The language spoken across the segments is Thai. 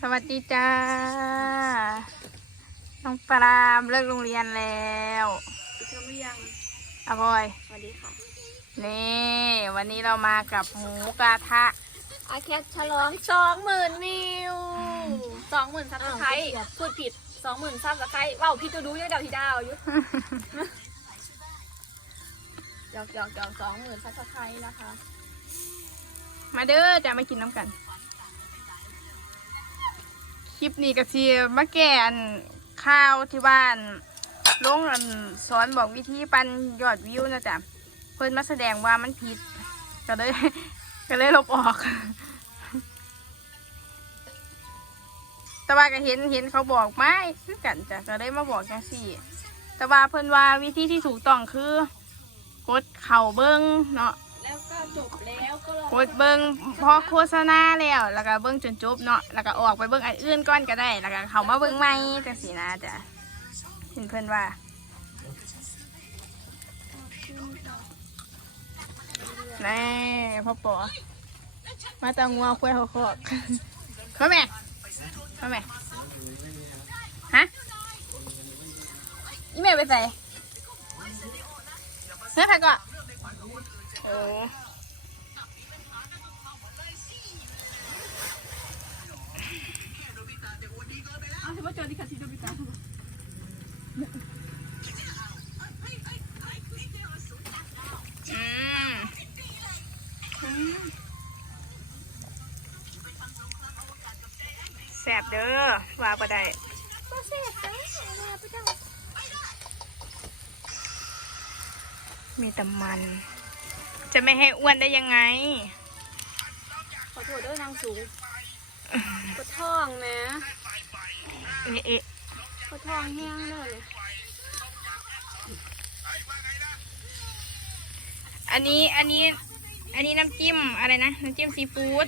สวัสดีจ้า น้องปรามเลิกโรงเรียนแล้วปิดเทอมหรือยังอะบอย สวัสดีค่ะ นี่ วันนี้เรามากับหมูกระทะ อาแคทฉลองสองหมื่นวิวสองหมื่นซับสไครต์พูดผิดสองหมื่นซับสไครต์ว้าวพี่จะดูยังเดาที่ดาวอยู่หยอกหยอกหยอกสองหมื่นซับสไครต์นะคะ มาเด้อจะมากินน้ำกัน คลิปนี้ก็สิมาแก่อันข้าวที่บ้านลงอันสอนบอกวิธีปันยอดวิวนะจ๊ะเพิ่นมาแสดงว่ามันผิด ก็เลยก็เลยลบออก แต่ว่าก็เห็นเห็นเขาบอกไม่คือกันจ้ะก็เลยมาบอกจังสี่ แต่ว่าเพิ่นว่าวิธีที่ถูกต้องคือกดเข่าเบิ้งเนาะ แล้วก็จบแล้วก็รอกดเบิ้งพอโฆษณาแล้วแล้วก็เบิ้งจนจบเนาะแล้วก็ออกไปเบิ้งอันอื่นก่อนก็ได้แล้วก็เขามาเบิ้งใหม่จังสีนะจ้ะเห็นเพื่อนว่าแน่พ่อปอมาตางัวคุยเขาคอกพ่อแม่พ่อแม่ฮะอีแม่ไปใส่เฮ้ยใครก่อน โอ้อ้าวถือว่าเจอที่คาสิโนบิตะอืมอืมแสบเด้อว่าบ่ได้ก็เสร็จแล้วแล้วไปจังมีแต่มัน จะไม่ให้อ้วนได้ยังไง ขอโทษด้วยนางสูงปวดท้องนะเอ๊ะเอ๊ะปวดท้องแห้งเลยอันนี้อันนี้อันนี้น้ำจิ้มอะไรนะน้ำจิ้มซีฟู้ด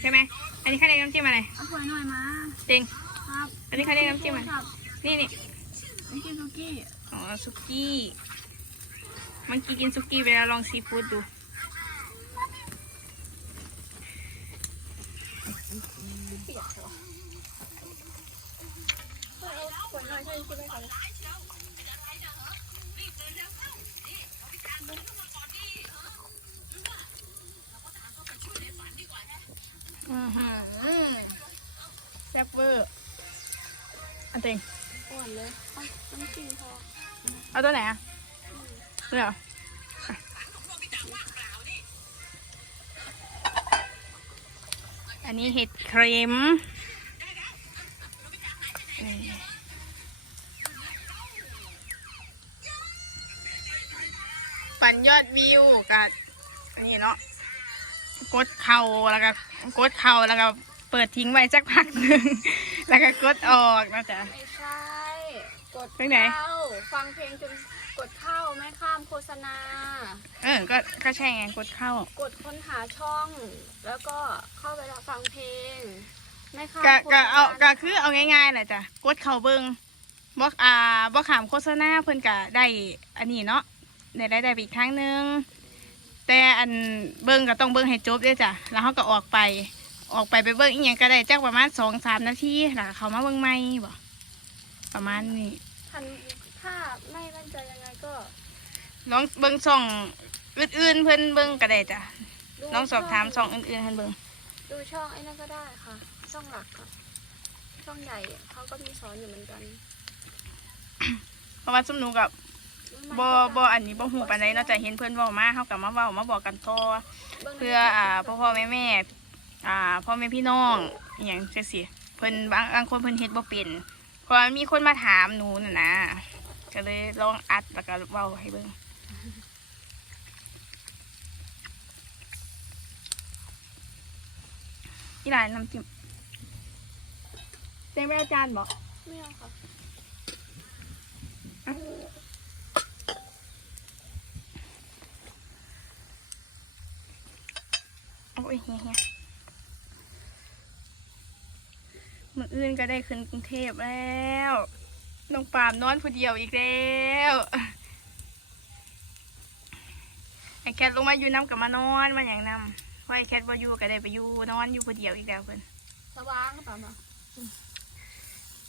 ใช่ไหมอันนี้เขาเรียกน้ำจิ้มอะไรเอาถ้วยหน่อยมาเต็งครับอันนี้เขาเรียกน้ำจิ้มอะไรครับนี่นี่น้ำจิ้มซุกี้อ๋อสุกี้ เมื่อกี้กินสุกี้ไปแล้วลองซีฟู้ดดูเอาถ้วยหน่อยให้กินได้ค่ะอือหือแซ่บเวอร์อันเต็งอ่อนเลยเอาน้ำจิ้มพอเอาตัวไหนอะนี่ เหรออะอันนี้เห็ดเครมนี่ปั่นยอดวิวกับอันนี้เนาะกดเข่าแล้วก็กดเข่าแล้วก็เปิดทิ้งไว้สักพักหนึ่งแล้วก็กดออกนะจ๊ะไม่ใช่กดไปไหนเข้าฟังเพลงจน กดเข้าไม่ข้ามโฆษณา เออ ก็ก็ใช่ไงกดเข้า กดค้นหาช่อง แล้วก็เข้าไปรับฟังเพลง ไม่ข้ามก็โฆษก็ณาเอาก็คือเอาง่ายๆแหละจ้ะกดเข่าเบิงบ่อ่าบ่ขามโฆษณาเพิ่นก็ได้อันนี้เนาะได้ได้ได้ไปอีกครั้งหนึง แต่อันเบิงก็ต้องเบิงให้จบเด้วยจ้ะแล้วเขาก็ออกไป ออกไปไปเบิงอีกอย่างก็ได้จักประมาณสองสามนาทีแล้วก็เขามาเบิงใหม่บ่ประมาณนี้ ทันถ้าไม่มั่นใจยังไง ก็ลองเบิงช่องอื่นๆเพิ่นเบิงก็ได้จ้ะดูลองสอบถามช่องอื่นๆเพิ่นเบิงดูช่องไอ้นั่นก็ได้ค่ะ ช่องหลักค่ะ ช่องใหญ่เขาก็มีสอนอยู่เหมือนกันเพราะว่าซุมหนูกับบ่บ่อันนี้บ่ฮู้ปานใดเนาะจะเห็นเพิ่นเว้ามาเฮาก็มาเว้ามาบอกกันต่อ เพื่ออ่าพ่อพ่อแม่แม่อ่าพ่อแม่พี่น้องอหย่างจังซี่เพิ่นบางบางคนเพิ่นเฮ็ดบ่เป็นเพราะว่ามีคนมาถามหนูน่ะนะ ก็เลยลองอัดแล้วก็เว้าให้เบิ่งอีหลานน้ำจิ้มเต็มไปอาจารย์บอกไม่เอาค่ะโอ้ยเฮียเฮียมืออื่นก็ได้ขึ้นกรุงเทพแล้ว น้องปามนอนผู้เดียวอีกแล้วไอแคทลงมาอยู่น้ำกับมานอนมาอย่างนำเพราะไอแคทบ่อยู่ก็ได้ไปอยู่นอนอยู่ผู้เดียวอีกแล้วเพิ่นสว่างป่ะมา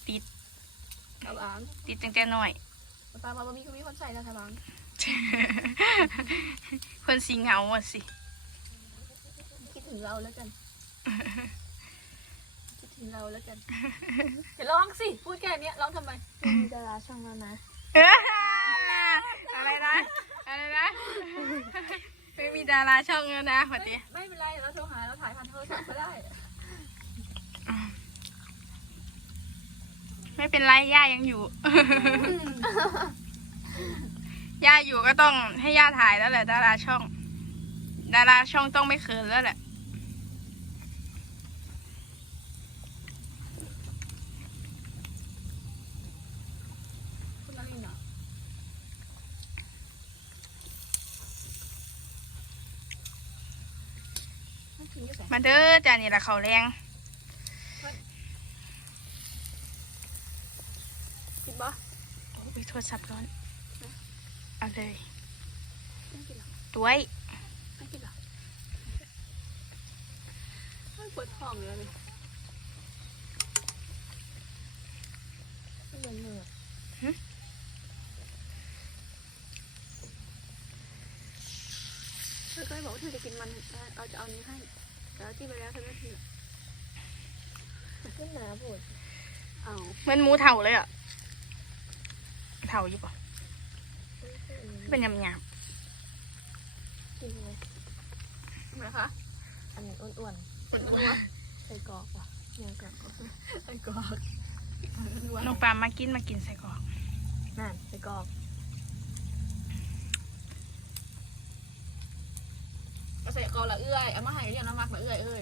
ติดสว่างติดตั้งแต่น้อยป่ามาบ่มีคือมีคนใส่แล้วสว่างคนสิเหงาอะสิคิดถึงเราแล้วกันคิด ถึงเราแล้วกันเดี๋ยวร้องสิพูดแค่เนี้ยร้องทำไมมีดาราช่องแล้วนะเอ้ออะไรนะอะไรนะไม่มีดาราช่องแล้วนะพอดีไม่เป็นไรเราโทรหาเราถ่ายผ่านโทรศัพท์ก็ได้ ไม่เป็นไรย่ายังอยู่ ย่าอยู่ก็ต้องให้ย่าถ่ายแล้วแหละดาราช่อง ดาราช่องต้องไม่เขินแล้วแหละ คุณนารินเหรอไม่ถึงจะใส่มาเด้อจ้านี่ละเขาวแรงกินบ่วิโทรศัพท์ร้อน เอาเลยไม่กินหรอด้วยไม่กินหรอไม่ปวดท้องเลยเนี่ยไม่เหมือนเหมือนเธอเคยบอกว่าเธอจะกินมันเอาจะเอานี้ให้ แต่เอาที่ไปแล้วเธอไม่กินขึ้นหนาปวดเอาเหมือนหมูเถ่าเลยอะเถ่าอยู่ปะเป็นยำยกินเลยนะคะอันนี้อ้วนเป็นนัวๆใส่กรอกว่ะยังกรอกไอ้กอกำน้องปลามากินมากินใส่กรอกนั่นใส่กรอก เอา ใส่กอละเอื้อยเอามาให้เรียนน้ำมักละเอื้อยเอ้ย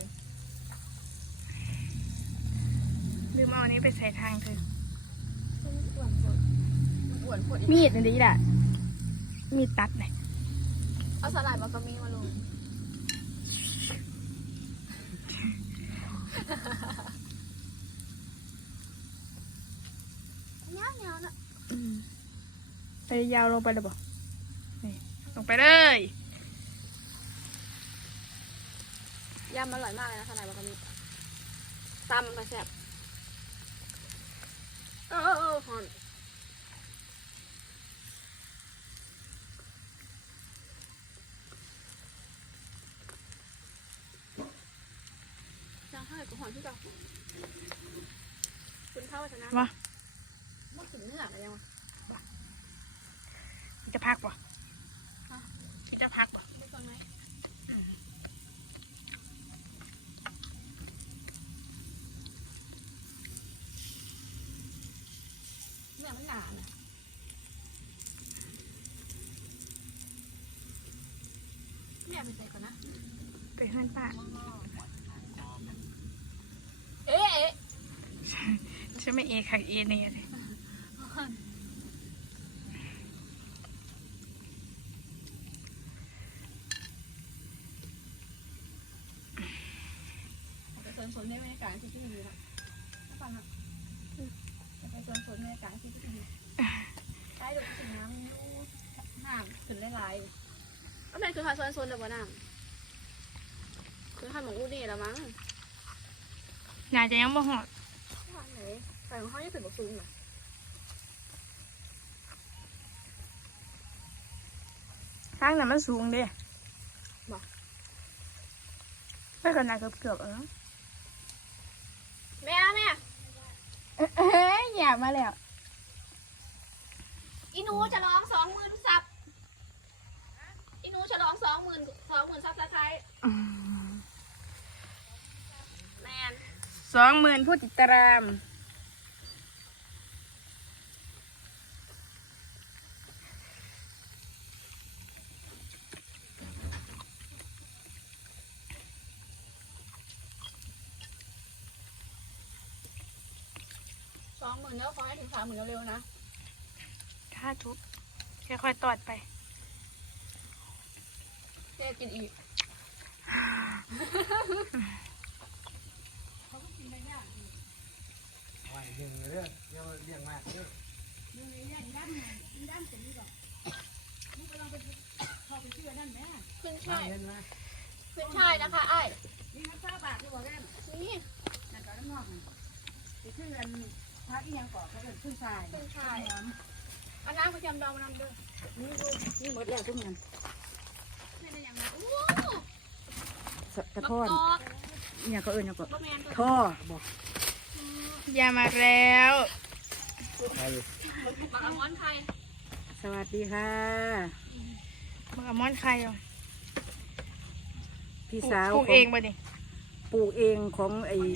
ลืมเอาอันนี้ไปใส่ทางเธออ้วนปวดอ้วนปวดอีกมีดอันนี้แหละมีดตัดเลยเอาสลัดมากระมีมาลงเนี้ยเนี้ยนะใส่ยาวลงไปเลยบ่นี่ลงไปเลย ยำอร่อยมากเลยนะสลัดมากระมีตำมันไปแซ่บเออเออเออหอนจังให้กูหอนที่จังคุณเข้าชนะว่าไม่กินเนื้ออะไรยังวะจะพักบ่ฮะ จะพักบ่ ได้ก่อนไหมเนื้อมันหนาน่ะแม่ไปใส่ก่อนนะ ไปเพื่อนป้าเอ๊ะเอ๊ะฉันไม่เอค่ะเอเนี่ยเลยไปสวนสนในบรรยากาศที่ที่ดีนะฟังนะไปสวนสนในบรรยากาศที่ที่ดีใต้ดอกสีน้ำยูน้ำขึ้นหลายๆก็แม่คือหาสวนสนเดี๋ยวบ่น้ำ คือหาหมองอูนี่แล้วมั้งน่าจะยังบ่หอดทางไหนใส่ของเขายังถึงบอกซูงเหรอทางนั้นมันสูงเด้ไม่ขนาดเกือบเกือบๆเออแม่แม่เอ้ยอยากมาแล้ว อีหนูจะร้องสองหมื่นซับอีหนูจะร้องสองหมื่นสองหมื่นซับสไครต์แมน สองหมื่นผู้ติดตามสองหมื่นแล้วขอให้ถึงสามหมื่นเร็วๆนะค่าทุบค่อยๆตอดไปแค่กินอีก ห็นเรื่องเดี๋ยวเลี้ยงมากเด้อมึงไอ้ยัางด้านไหนด้านตรงนี้หรอกมึงไปลองไปพอไปเชื่อด้านไหมขึ้นชายเห็ขึ้นชายนะคะไอ้นี่มันข้าบาทด้วยกันนี่นั่นก็น้ำงอกไปชื่อกันพักอีหยังก่อเขาเป็นขึ้นชายขึ้นชายอันน้ำก็จำดองนำด้วยนี่ดูนี่หมดแล้วทุกคนสะท้อนเนี่ยขาเอิญเนี่ยกท่อ ยามาแล้ว สวัสดีค่ะ บัอะมอนใครอ่พี่สาวปลูกเองป่ะนี่ปลูกเองของไอ